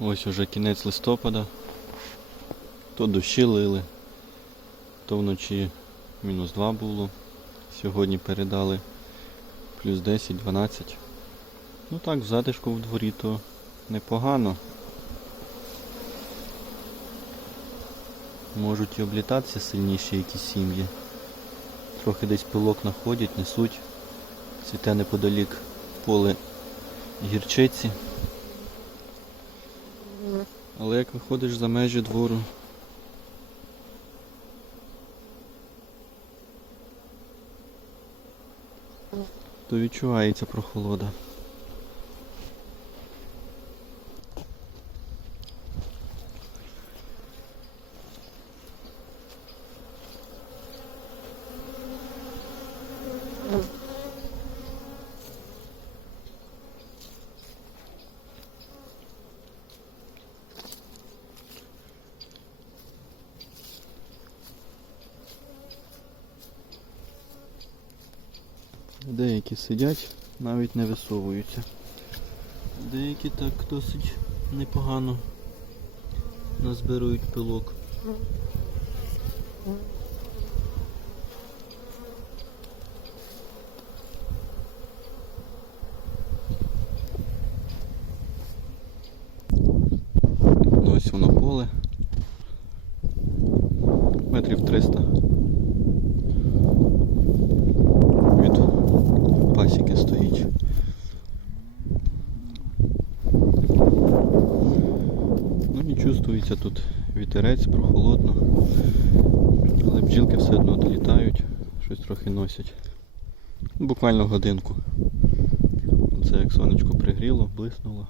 Ось уже кінець листопада. То дощі лили, то вночі мінус 2 було. Сьогодні передали плюс 10-12. Ну так, в затишку в дворі то непогано. Можуть і облітатися сильніші якісь сім'ї. Трохи десь пилок знаходять, несуть. Цвіте неподалік поле гірчиці. Але як виходиш за межі двору, то відчувається прохолода. Деякі сидять, навіть не висовуються. Деякі так досить непогано назбирують пилок. Ну, Ось воно поле. Метрів 300 від пасіки стоїть. Ну не чувствується тут вітерець, прохолодно. Але бджілки все одно долітають, щось трохи носять. Буквально годинку. Це як сонечко пригріло, блиснуло.